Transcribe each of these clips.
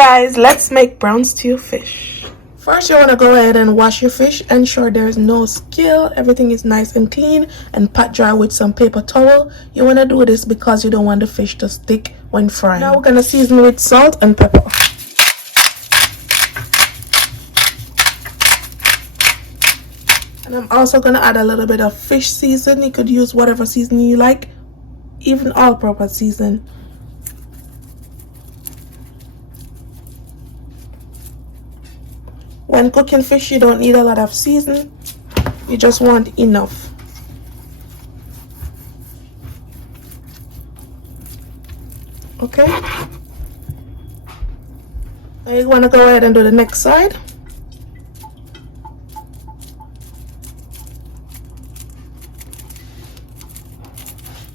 guys, let's make brown stew fish. First, you want to go ahead and wash your fish. Ensure there's no scale. Everything is nice and clean, and pat dry with some paper towel. You want to do this because you don't want the fish to stick when frying. Now we're going to season with salt and pepper. And I'm also going to add a little bit of fish season. You could use whatever seasoning you like, even all-purpose season. When cooking fish, you don't need a lot of seasoning. You just want enough. Okay. Now you want to go ahead and do the next side.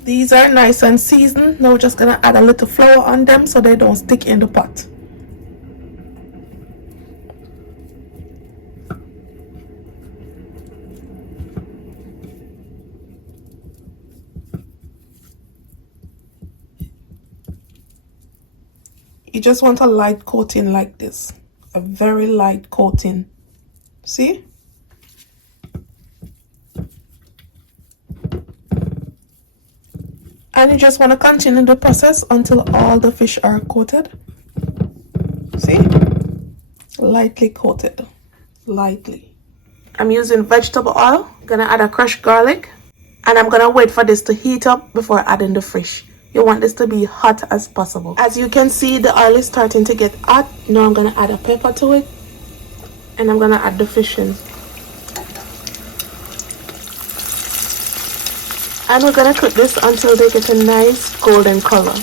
These are nice and seasoned. Now we're just going to add a little flour on them so they don't stick in the pot. You just want a light coating like this, a very light coating. See? And you just want to continue the process until all the fish are coated. See? Lightly coated. Lightly. I'm using vegetable oil. I'm gonna add a crushed garlic. And I'm gonna wait for this to heat up before adding the fish. You want this to be hot as possible. As you can see, the oil is starting to get hot. Now I'm gonna add a pepper to it. And I'm gonna add the fish in. And we're gonna cook this until they get a nice golden color.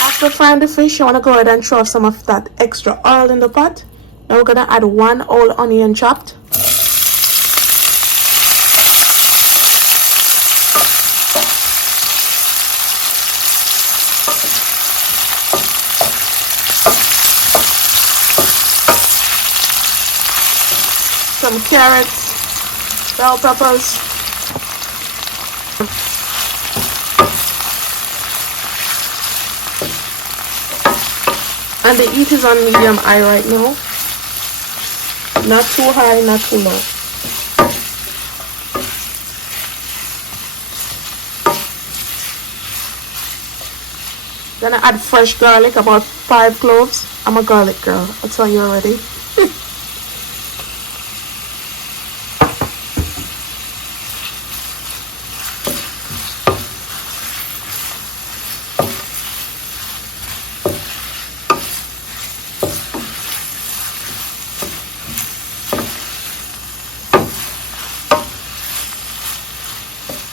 After frying the fish, you want to go ahead and throw some of that extra oil in the pot. Now we're going to add 1 whole onion chopped. Some carrots, bell peppers. And the heat is on medium high right now. Not too high, not too low. Gonna add fresh garlic, about 5 cloves. I'm a garlic girl, I'll tell you already.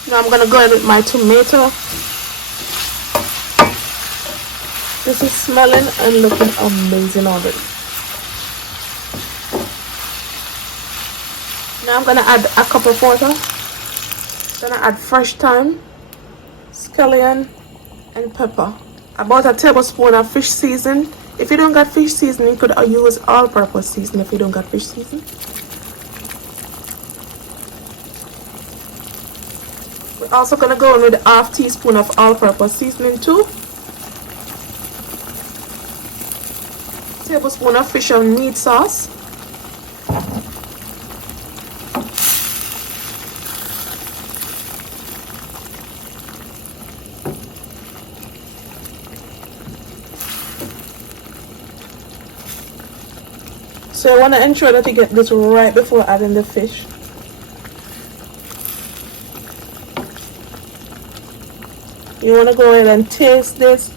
Now I'm gonna go in with my tomato. This is smelling and looking amazing already. Now I'm gonna add a cup of water. Gonna add fresh thyme, scallion, and pepper. About a tablespoon of fish season. If you don't got fish season, you could use all-purpose season if you don't got fish season. We're also going to go in with a half teaspoon of all-purpose seasoning too. Tablespoon of fish and meat sauce. So I want to ensure that you get this right before adding the fish. You want to go ahead and taste this,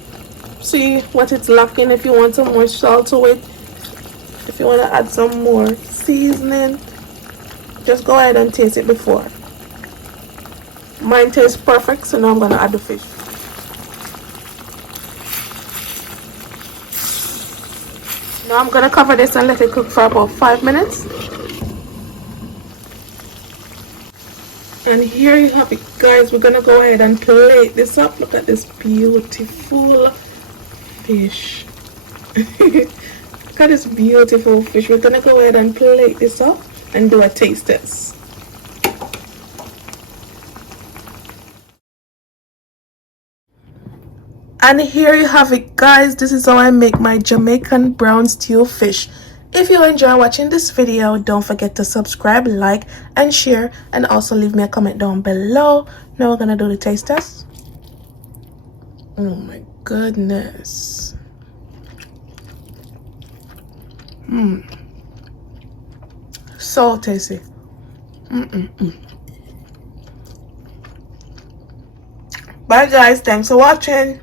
see what it's lacking. If you want some more salt to it, if you want to add some more seasoning, just go ahead and taste it before. Mine tastes perfect, so now I'm going to add the fish. Now I'm going to cover this and let it cook for about 5 minutes. And here you have it, guys. We're going to go ahead and plate this up. Look at this beautiful fish. Look at this beautiful fish. We're going to go ahead and plate this up and do a taste test. And here you have it, guys. This is how I make my Jamaican brown stew fish. If you enjoy watching this video, don't forget to subscribe, like, and share, and also leave me a comment down below. Now we're gonna do the taste test. Oh my goodness. So tasty. Bye guys, thanks for watching.